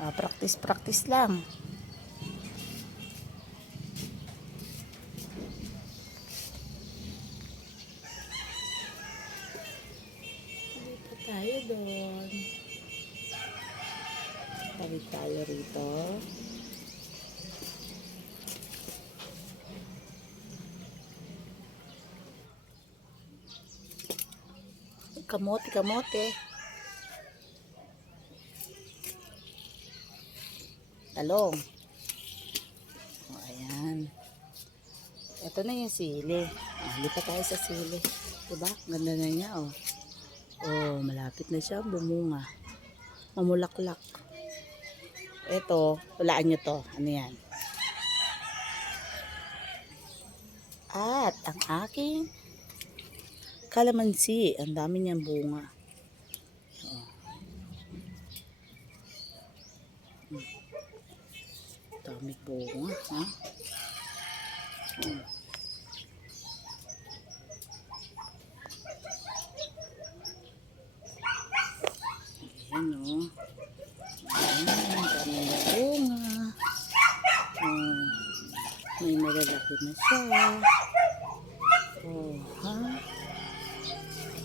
Practice lang. Dito tayo doon. Tawid tayo rito. Kamote. Talong. O, ayan. Ito na yung sili. Lipat tayo sa sili. Diba? Ganda na niya, oh. Oh, malapit na siya bumunga. Mamulaklak. Ito, hulaan nyo to. Ano yan? At ang aking kalamansi. Ang dami niyang bunga. Oh. Dami bunga, ha? Ayan, oh. Ayan, dami na bunga. Oh, may malalaki na siya. Oh, ha?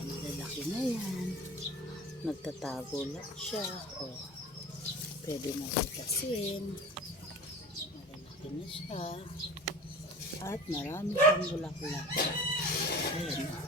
Malalaki na yan. Nagtatago lang siya. Oh, pwede na pitasin. Malalaki na siya. At marami siyang bulaklak. Ayan.